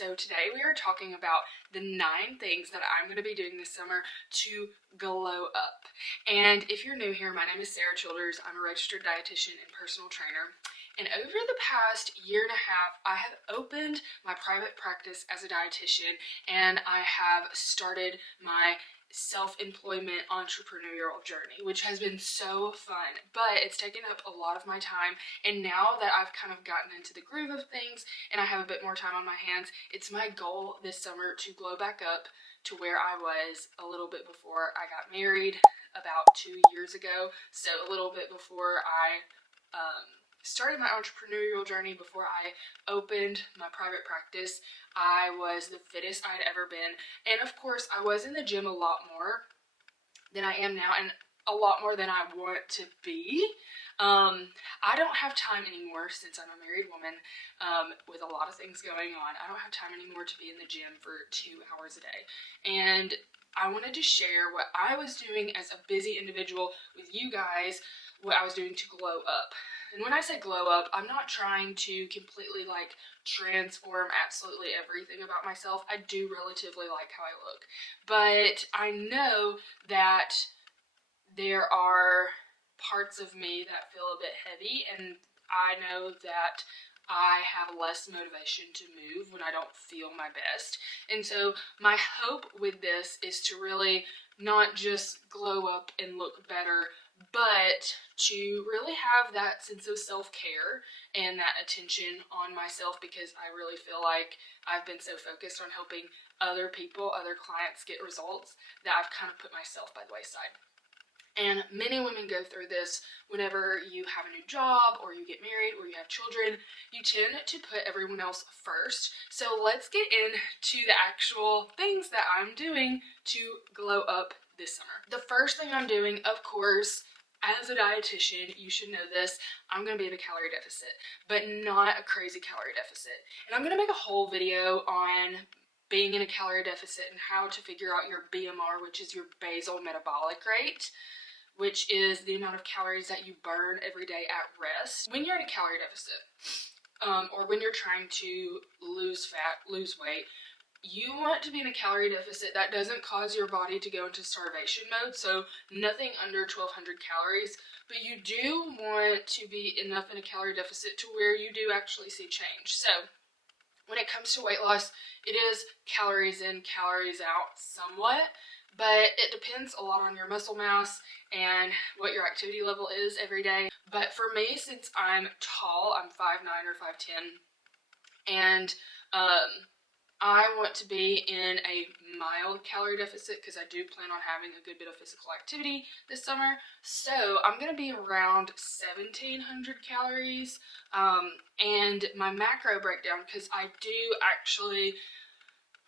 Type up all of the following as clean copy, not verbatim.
So today we are talking about the 9 things that I'm going to be doing this summer to glow up. And if you're new here, my name is Sarah Childers. I'm a registered dietitian and personal trainer. And over the past year and a half, I have opened my private practice as a dietitian, and I have started my self-employment entrepreneurial journey, which has been so fun, but it's taken up a lot of my time. And now that I've kind of gotten into the groove of things and I have a bit more time on my hands, it's my goal this summer to glow back up to where I was a little bit before I got married about 2 years ago. So a little bit before I started my entrepreneurial journey, before I opened my private practice, I was the fittest I'd ever been. And of course, I was in the gym a lot more than I am now, and a lot more than I want to be. I don't have time anymore, since I'm a married woman with a lot of things going on. I don't have time anymore to be in the gym for 2 hours a day. And I wanted to share what I was doing as a busy individual with you guys, what I was doing to glow up. And when I say glow up, I'm not trying to completely transform absolutely everything about myself. I do relatively like how I look, but I know that there are parts of me that feel a bit heavy, and I know that I have less motivation to move when I don't feel my best. And so my hope with this is to really not just glow up and look better, but to really have that sense of self-care and that attention on myself, because I really feel like I've been so focused on helping other people, other clients get results, that I've kind of put myself by the wayside. And many women go through this whenever you have a new job, or you get married, or you have children. You tend to put everyone else first. So let's get into the actual things that I'm doing to glow up this summer. The first thing I'm doing, of course, as a dietitian, you should know this, I'm going to be in a calorie deficit, but not a crazy calorie deficit. And I'm going to make a whole video on being in a calorie deficit and how to figure out your BMR, which is your basal metabolic rate, which is the amount of calories that you burn every day at rest. When you're in a calorie deficit, or when you're trying to lose fat, lose weight, you want to be in a calorie deficit that doesn't cause your body to go into starvation mode, so nothing under 1,200 calories, but you do want to be enough in a calorie deficit to where you do actually see change. So when it comes to weight loss, it is calories in, calories out somewhat, but it depends a lot on your muscle mass and what your activity level is every day. But for me, since I'm tall, I'm 5'9" or 5'10", and I want to be in a mild calorie deficit because I do plan on having a good bit of physical activity this summer. So I'm going to be around 1,700 calories. And my macro breakdown, because I do actually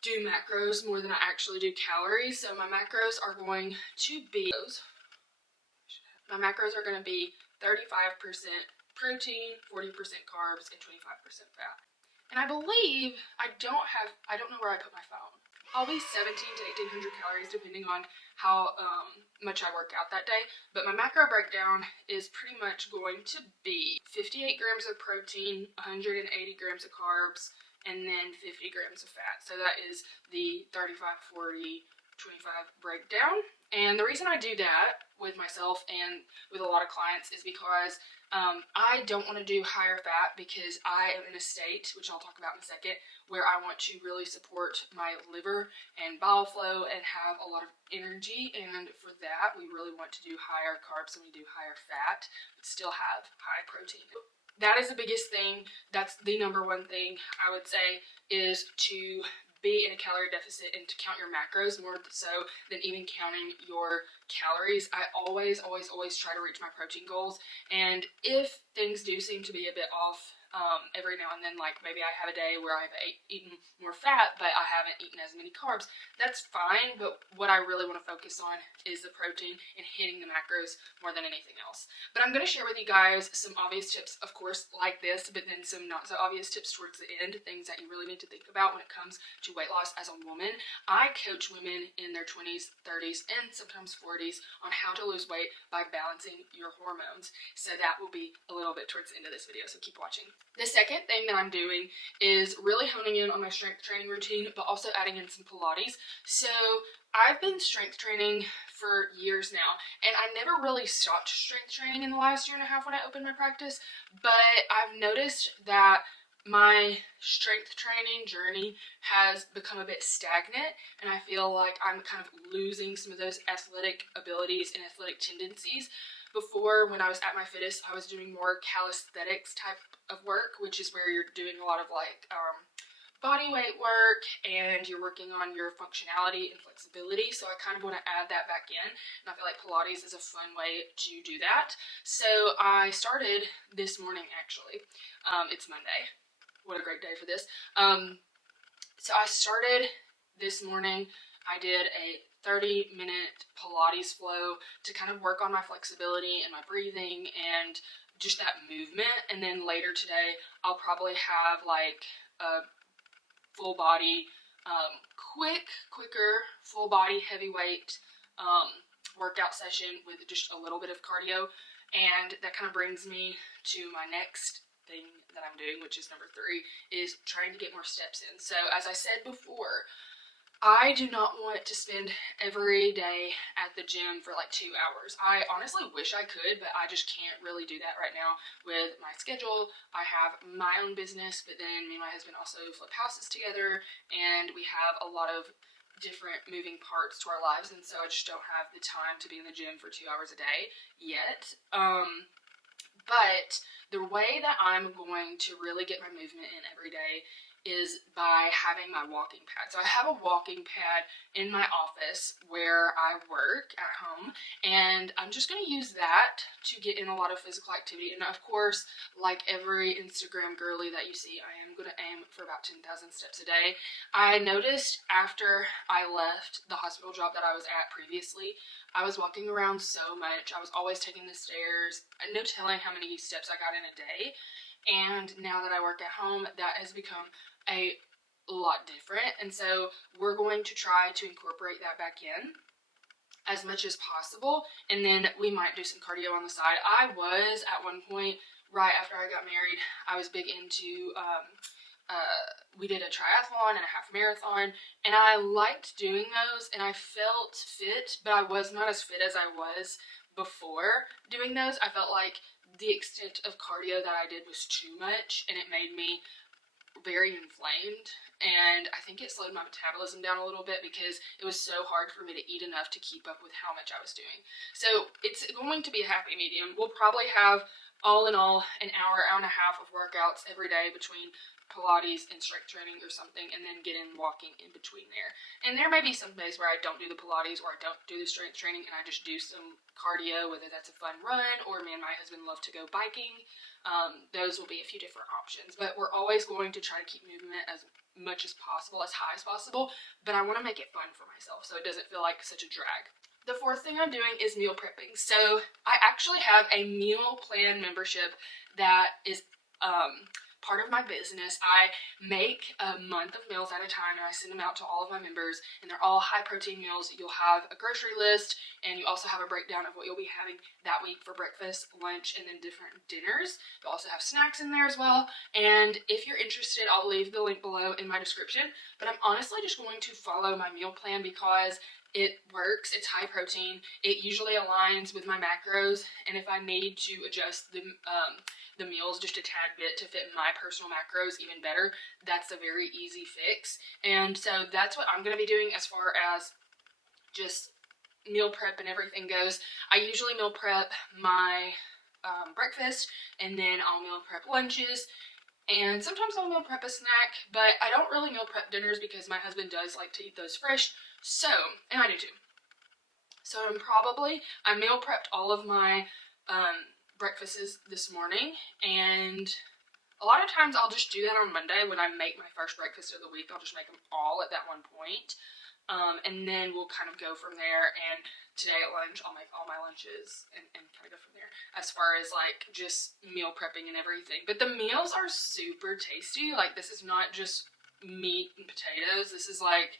do macros more than I actually do calories. So my macros are going to be 35% protein, 40% carbs, and 25% fat. And I believe, I don't know where I put my phone. I'll be 1,700 to 1,800 calories depending on how much I work out that day. But my macro breakdown is pretty much going to be 58 grams of protein, 180 grams of carbs, and then 50 grams of fat. So that is the 35, 40, 25 breakdown. And the reason I do that with myself and with a lot of clients is because I don't want to do higher fat, because I am in a state, which I'll talk about in a second, where I want to really support my liver and bowel flow and have a lot of energy. And for that, we really want to do higher carbs than we do higher fat, but still have high protein. That is the biggest thing. That's the number one thing I would say, is to be in a calorie deficit and to count your macros more so than even counting your calories. I always try to reach my protein goals, and if things do seem to be a bit off every now and then, like maybe I have a day where I've eaten more fat but I haven't eaten as many carbs, that's fine. But what I really want to focus on is the protein and hitting the macros more than anything else. But I'm going to share with you guys some obvious tips, of course, like this, but then some not so obvious tips towards the end, things that you really need to think about when it comes to weight loss as a woman. I coach women in their 20s, 30s, and sometimes 40s on how to lose weight by balancing your hormones. So that will be a little bit towards the end of this video, so keep watching. The second thing that I'm doing is really honing in on my strength training routine, but also adding in some Pilates. So I've been strength training for years now, and I never really stopped strength training in the last year and a half when I opened my practice, but I've noticed that my strength training journey has become a bit stagnant, and I feel like I'm kind of losing some of those athletic abilities and athletic tendencies. Before, when I was at my fittest, I was doing more calisthenics type of work, which is where you're doing a lot of like body weight work and you're working on your functionality and flexibility. So I kind of want to add that back in, and I feel like Pilates is a fun way to do that. So I started this morning actually. It's Monday. What a great day for this. So I started this morning. I did a 30-minute Pilates flow to kind of work on my flexibility and my breathing and just that movement. And then later today, I'll probably have like a full body, quicker, full body, heavyweight workout session with just a little bit of cardio. And that kind of brings me to my next thing that I'm doing, which is number 3, is trying to get more steps in. So as I said before, I do not want to spend every day at the gym for like 2 hours. I honestly wish I could, but I just can't really do that right now with my schedule. I have my own business, but then me and my husband also flip houses together, and we have a lot of different moving parts to our lives, and so I just don't have the time to be in the gym for 2 hours a day yet. But the way that I'm going to really get my movement in every day is by having my walking pad. So I have a walking pad in my office where I work at home, and I'm just going to use that to get in a lot of physical activity. And of course, like every Instagram girly that you see, I am going to aim for about 10,000 steps a day. I noticed after I left the hospital job that I was at previously, I was walking around so much. I was always taking the stairs. No telling how many steps I got in a day. And now that I work at home, that has become a lot different, and so we're going to try to incorporate that back in as much as possible, and then we might do some cardio on the side. I was at one point, right after I got married, I was big into we did a triathlon and a half marathon, and I liked doing those, and I felt fit, but I was not as fit as I was before doing those. I felt like the extent of cardio that I did was too much, and it made me very inflamed, and I think it slowed my metabolism down a little bit because it was so hard for me to eat enough to keep up with how much I was doing. So it's going to be a happy medium. We'll probably have, all in all, an hour, hour and a half of workouts every day between Pilates and strength training or something, and then get in walking in between there. And there may be some days where I don't do the Pilates or I don't do the strength training and I just do some cardio, whether that's a fun run or me and my husband love to go biking. Those will be a few different options, but we're always going to try to keep movement as much as possible, as high as possible, but I want to make it fun for myself so it doesn't feel like such a drag. The fourth thing I'm doing is meal prepping. So I actually have a meal plan membership that is part of my business. I make a month of meals at a time, and I send them out to all of my members, and they're all high protein meals. You'll have a grocery list, and you also have a breakdown of what you'll be having that week for breakfast, lunch, and then different dinners. You'll also have snacks in there as well, and if you're interested, I'll leave the link below in my description. But I'm honestly just going to follow my meal plan because it works. It's high protein. It usually aligns with my macros, and if I need to adjust the meals just a tad bit to fit my personal macros even better, that's a very easy fix. And so that's what I'm going to be doing as far as just meal prep and everything goes. I usually meal prep my breakfast, and then I'll meal prep lunches, and sometimes I'll meal prep a snack, but I don't really meal prep dinners because my husband does like to eat those fresh, and I do too. So I meal prepped all of my breakfasts this morning, and a lot of times I'll just do that on Monday when I make my first breakfast of the week. I'll just make them all at that one point, and then we'll kind of go from there. And today at lunch I'll make all my lunches and kind of go from there as far as like just meal prepping and everything. But the meals are super tasty. Like, this is not just meat and potatoes. This is like,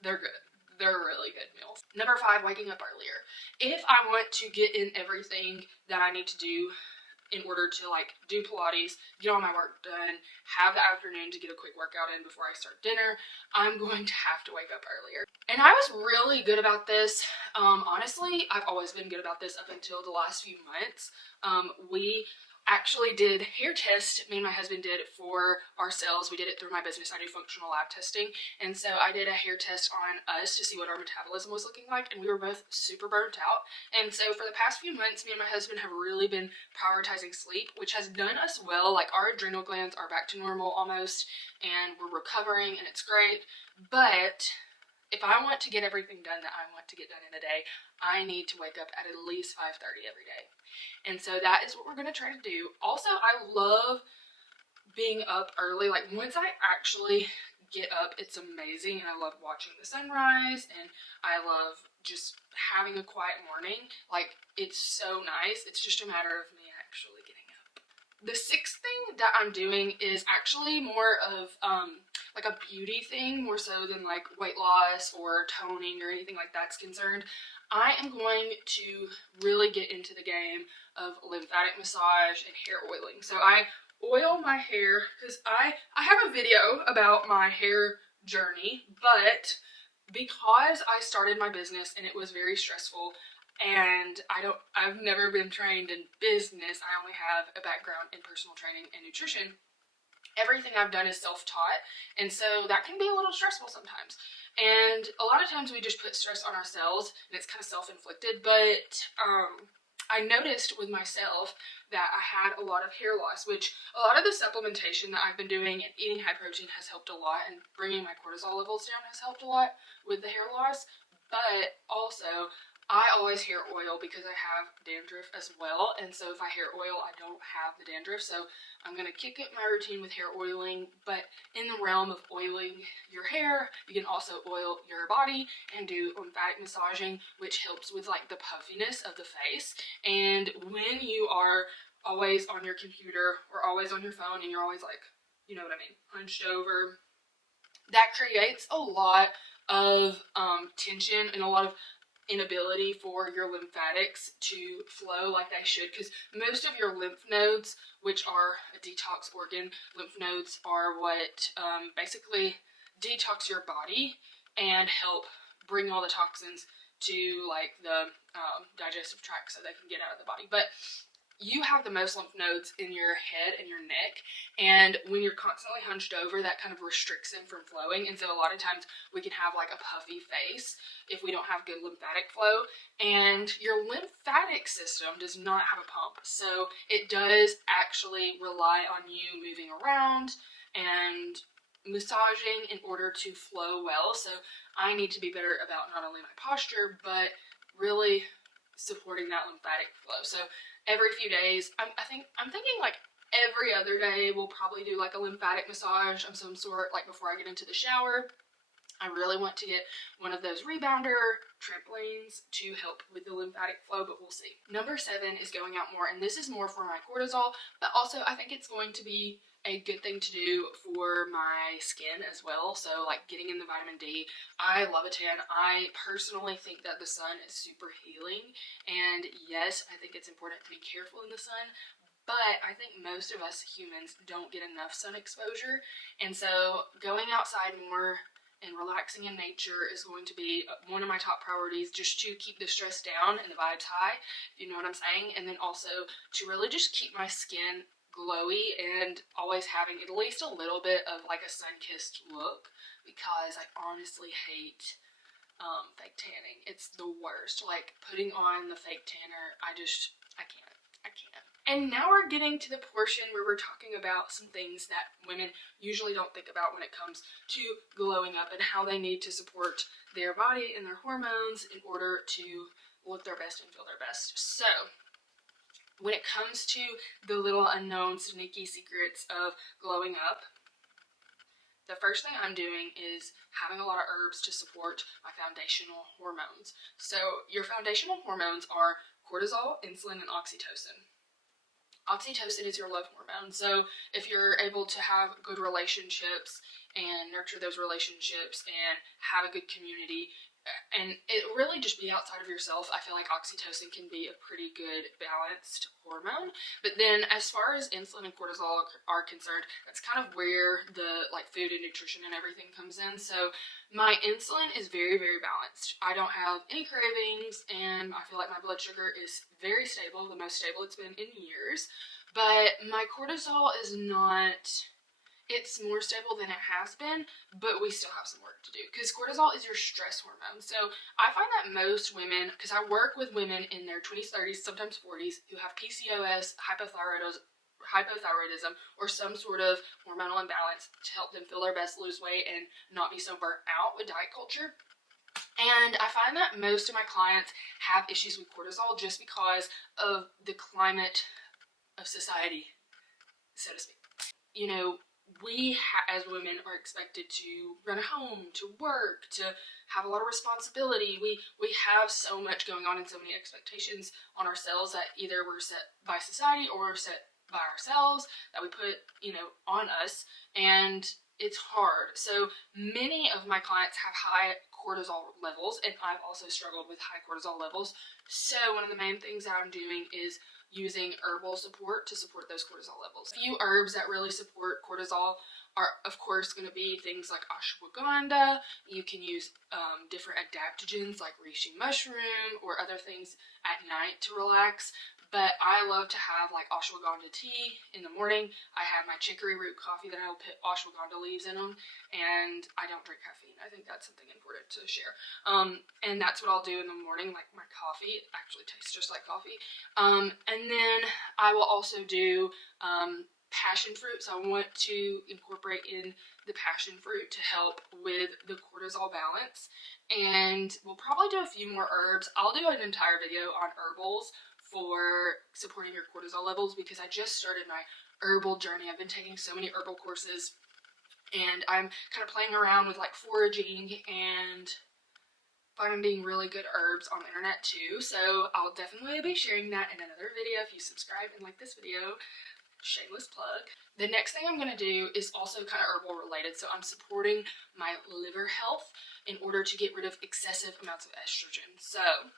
they're good. They're really good meals. Number 5, waking up earlier. If I want to get in everything that I need to do in order to like do Pilates, get all my work done, have the afternoon to get a quick workout in before I start dinner, I'm going to have to wake up earlier. And I was really good about this. Honestly, I've always been good about this up until the last few months. We actually did hair tests, me and my husband did for ourselves. We did it through my business. I do functional lab testing, and so I did a hair test on us to see what our metabolism was looking like, and we were both super burnt out. And so for the past few months, me and my husband have really been prioritizing sleep, which has done us well. Like, our adrenal glands are back to normal almost, and we're recovering, and it's great. But if I want to get everything done that I want to get done in a day, I need to wake up at least 5:30 every day. And so that is what we're going to try to do. Also, I love being up early. Like, once I actually get up, it's amazing. And I love watching the sunrise, and I love just having a quiet morning. Like, it's so nice. It's just a matter of me actually getting up. The sixth thing that I'm doing is actually more of like a beauty thing, more so than like weight loss or toning or anything like that's concerned. I am going to really get into the game of lymphatic massage and hair oiling. So I oil my hair because I have a video about my hair journey, but because I started my business and it was very stressful, and I've never been trained in business. I only have a background in personal training and nutrition. Everything I've done is self-taught, and so that can be a little stressful sometimes. And a lot of times we just put stress on ourselves, and it's kind of self-inflicted. But I noticed with myself that I had a lot of hair loss, which a lot of the supplementation that I've been doing and eating high protein has helped a lot, and bringing my cortisol levels down has helped a lot with the hair loss. But also, I always hair oil because I have dandruff as well, and so if I hair oil, I don't have the dandruff. So I'm going to kick up my routine with hair oiling. But in the realm of oiling your hair, you can also oil your body and do lymphatic massaging, which helps with like the puffiness of the face. And when you are always on your computer or always on your phone and you're always like, you know what I mean, hunched over, that creates a lot of tension and a lot of inability for your lymphatics to flow like they should, because most of your lymph nodes, which are a detox organ, lymph nodes are what basically detox your body and help bring all the toxins to like the digestive tract so they can get out of the body. But you have the most lymph nodes in your head and your neck, and when you're constantly hunched over, that kind of restricts them from flowing. And so a lot of times we can have like a puffy face if we don't have good lymphatic flow. And your lymphatic system does not have a pump, so it does actually rely on you moving around and massaging in order to flow well. So I need to be better about not only my posture, but really supporting that lymphatic flow. So every few days, I'm thinking like every other day we'll probably do like a lymphatic massage of some sort, like before I get into the shower. I really want to get one of those rebounder trampolines to help with the lymphatic flow, but we'll see. Number 7 is going out more, and this is more for my cortisol, but also I think it's going to be a good thing to do for my skin as well. So like getting in the vitamin D. I love a tan. I personally think that the sun is super healing, and yes, I think it's important to be careful in the sun, but I think most of us humans don't get enough sun exposure, and so going outside more and relaxing in nature is going to be one of my top priorities, just to keep the stress down and the vibes high, if you know what I'm saying, and then also to really just keep my skin glowy and always having at least a little bit of like a sun-kissed look, because I honestly hate fake tanning. It's the worst. Like, putting on the fake tanner, I can't. And now we're getting to the portion where we're talking about some things that women usually don't think about when it comes to glowing up, and how they need to support their body and their hormones in order to look their best and feel their best. So when it comes to the little unknown sneaky secrets of glowing up, the first thing I'm doing is having a lot of herbs to support my foundational hormones. So your foundational hormones are cortisol, insulin, and oxytocin. Oxytocin is your love hormone. So if you're able to have good relationships and nurture those relationships and have a good community, and it really just be outside of yourself. I feel like oxytocin can be a pretty good balanced hormone. But then as far as insulin and cortisol are concerned, that's kind of where the like food and nutrition and everything comes in. So my insulin is very, very balanced. I don't have any cravings, and I feel like my blood sugar is very stable, the most stable it's been in years. But my cortisol is not, it's more stable than it has been, but we still have some work to do because cortisol is your stress hormone. So I find that most women, because I work with women in their 20s, 30s, sometimes 40s, who have PCOS, hypothyroidism, or some sort of hormonal imbalance to help them feel their best, lose weight, and not be so burnt out with diet culture. And I find that most of my clients have issues with cortisol just because of the climate of society, so to speak. You know, we as women are expected to run a home, to work, to have a lot of responsibility. We have so much going on and so many expectations on ourselves that either we're set by society or we're set by ourselves that we put, on us, and it's hard. So many of my clients have high cortisol levels, and I've also struggled with high cortisol levels. So one of the main things that I'm doing is using herbal support to support those cortisol levels. A few herbs that really support cortisol are, of course, going to be things like ashwagandha. You can use different adaptogens like reishi mushroom or other things at night to relax. But I love to have like ashwagandha tea in the morning. I have my chicory root coffee that I'll put ashwagandha leaves in them, and I don't drink caffeine. I think that's something important to share. And that's what I'll do in the morning, like my coffee. It actually tastes just like coffee. And then I will also do passion fruit. So I want to incorporate in the passion fruit to help with the cortisol balance. And we'll probably do a few more herbs. I'll do an entire video on herbals for supporting your cortisol levels because I just started my herbal journey. I've been taking so many herbal courses, and I'm kind of playing around with like foraging and finding really good herbs on the internet too. So I'll definitely be sharing that in another video. If you subscribe and like this video, shameless plug. The next thing I'm going to do is also kind of herbal related. So I'm supporting my liver health in order to get rid of excessive amounts of estrogen. So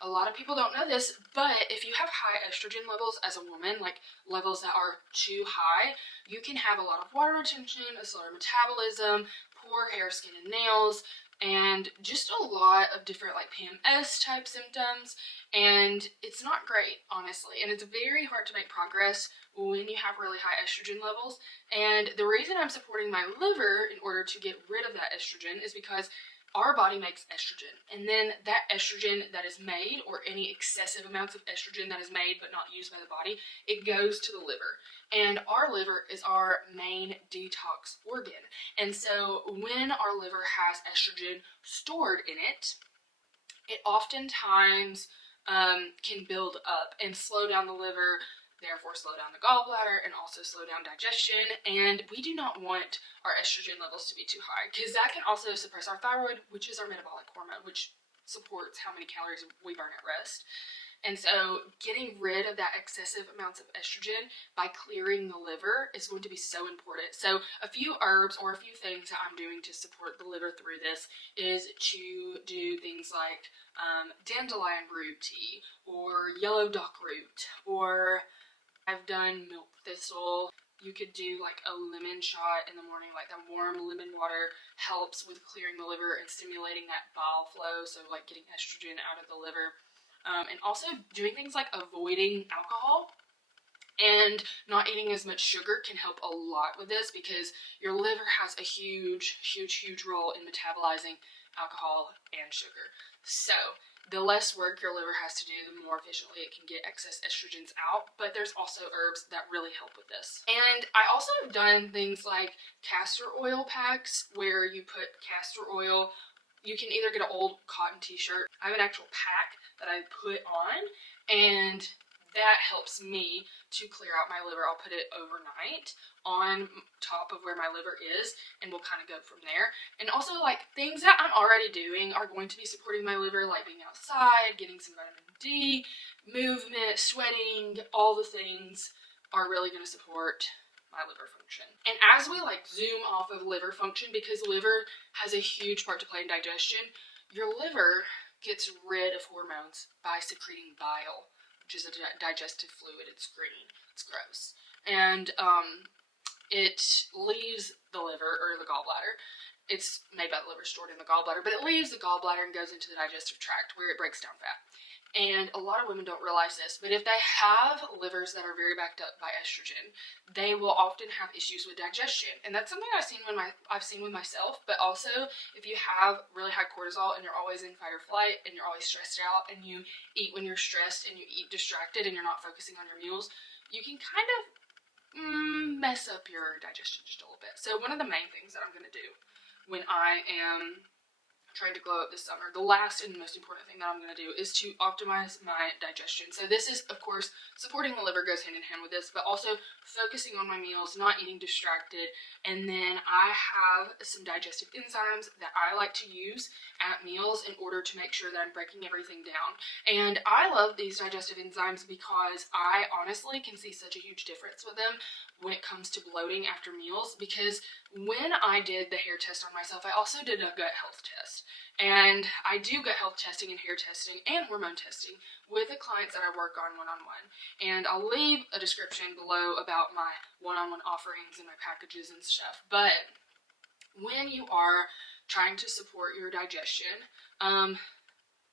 a lot of people don't know this, but if you have high estrogen levels as a woman, like levels that are too high, you can have a lot of water retention, a slower metabolism, poor hair, skin, and nails, and just a lot of different like PMS type symptoms. And it's not great, honestly, and it's very hard to make progress when you have really high estrogen levels. And the reason I'm supporting my liver in order to get rid of that estrogen is because our body makes estrogen, and then that estrogen that is made, or any excessive amounts of estrogen that is made but not used by the body, it goes to the liver. And our liver is our main detox organ. And so when our liver has estrogen stored in it, it oftentimes can build up and slow down the liver, therefore slow down the gallbladder, and also slow down digestion. And we do not want our estrogen levels to be too high because that can also suppress our thyroid, which is our metabolic hormone, which supports how many calories we burn at rest. And so getting rid of that excessive amounts of estrogen by clearing the liver is going to be so important. So a few herbs or a few things that I'm doing to support the liver through this is to do things like dandelion root tea or yellow dock root, or I've done milk thistle. You could do like a lemon shot in the morning, like that warm lemon water helps with clearing the liver and stimulating that bile flow, so like getting estrogen out of the liver. And also doing things like avoiding alcohol and not eating as much sugar can help a lot with this because your liver has a huge role in metabolizing alcohol and sugar. So the less work your liver has to do, the more efficiently it can get excess estrogens out. But there's also herbs that really help with this. And I also have done things like castor oil packs where you put castor oil. You can either get an old cotton t-shirt. I have an actual pack that I put on, and that helps me to clear out my liver. I'll put it overnight on top of where my liver is, and we'll kind of go from there. And also, like, things that I'm already doing are going to be supporting my liver, like being outside, getting some vitamin D, movement, sweating, all the things are really going to support my liver function. And as we like zoom off of liver function, because liver has a huge part to play in digestion, your liver gets rid of hormones by secreting bile, which is a digestive fluid. It's green. It's gross. And it leaves the liver, or the gallbladder. It's made by the liver, stored in the gallbladder, but it leaves the gallbladder and goes into the digestive tract where it breaks down fat. And a lot of women don't realize this, but if they have livers that are very backed up by estrogen, they will often have issues with digestion. And that's something I've seen with myself, but also if you have really high cortisol and you're always in fight or flight and you're always stressed out and you eat when you're stressed and you eat distracted and you're not focusing on your meals, you can kind of mess up your digestion just a little bit. So one of the main things that I'm going to do when I am trying to glow up this summer, the last and most important thing that I'm going to do is to optimize my digestion. So this is, of course, supporting the liver goes hand in hand with this, but also focusing on my meals, not eating distracted. And then I have some digestive enzymes that I like to use at meals in order to make sure that I'm breaking everything down. And I love these digestive enzymes because I honestly can see such a huge difference with them when it comes to bloating after meals, because when I did the hair test on myself, I also did a gut health test. And I do gut health testing and hair testing and hormone testing with the clients that I work on one-on-one. And I'll leave a description below about my one-on-one offerings and my packages and stuff. But when you are trying to support your digestion and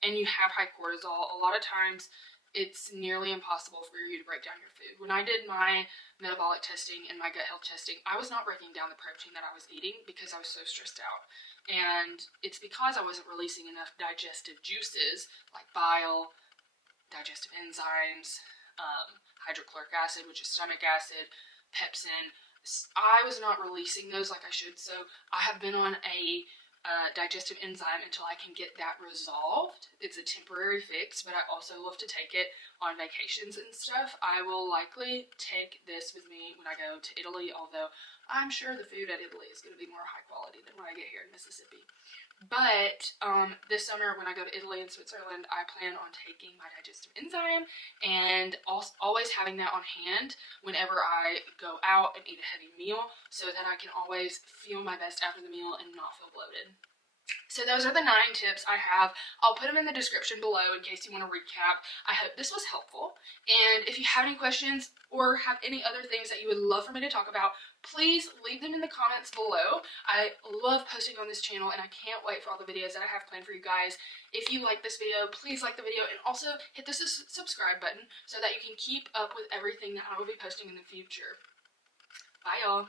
you have high cortisol, a lot of times it's nearly impossible for you to break down your food. When I did my metabolic testing and my gut health testing, I was not breaking down the protein that I was eating because I was so stressed out. And it's because I wasn't releasing enough digestive juices like bile, digestive enzymes, hydrochloric acid, which is stomach acid, pepsin. I was not releasing those like I should. So I have been on a digestive enzyme until I can get that resolved. It's a temporary fix, but I also love to take it on vacations and stuff. I will likely take this with me when I go to Italy, although I'm sure the food at Italy is going to be more high quality than when I get here in Mississippi. But this summer when I go to Italy and Switzerland, I plan on taking my digestive enzyme and always having that on hand whenever I go out and eat a heavy meal, so that I can always feel my best after the meal and not feel bloated. So those are the 9 tips I have. I'll put them in the description below in case you want to recap. I hope this was helpful. And if you have any questions or have any other things that you would love for me to talk about, please leave them in the comments below. I love posting on this channel and I can't wait for all the videos that I have planned for you guys. If you like this video, please like the video and also hit the subscribe button so that you can keep up with everything that I will be posting in the future. Bye y'all.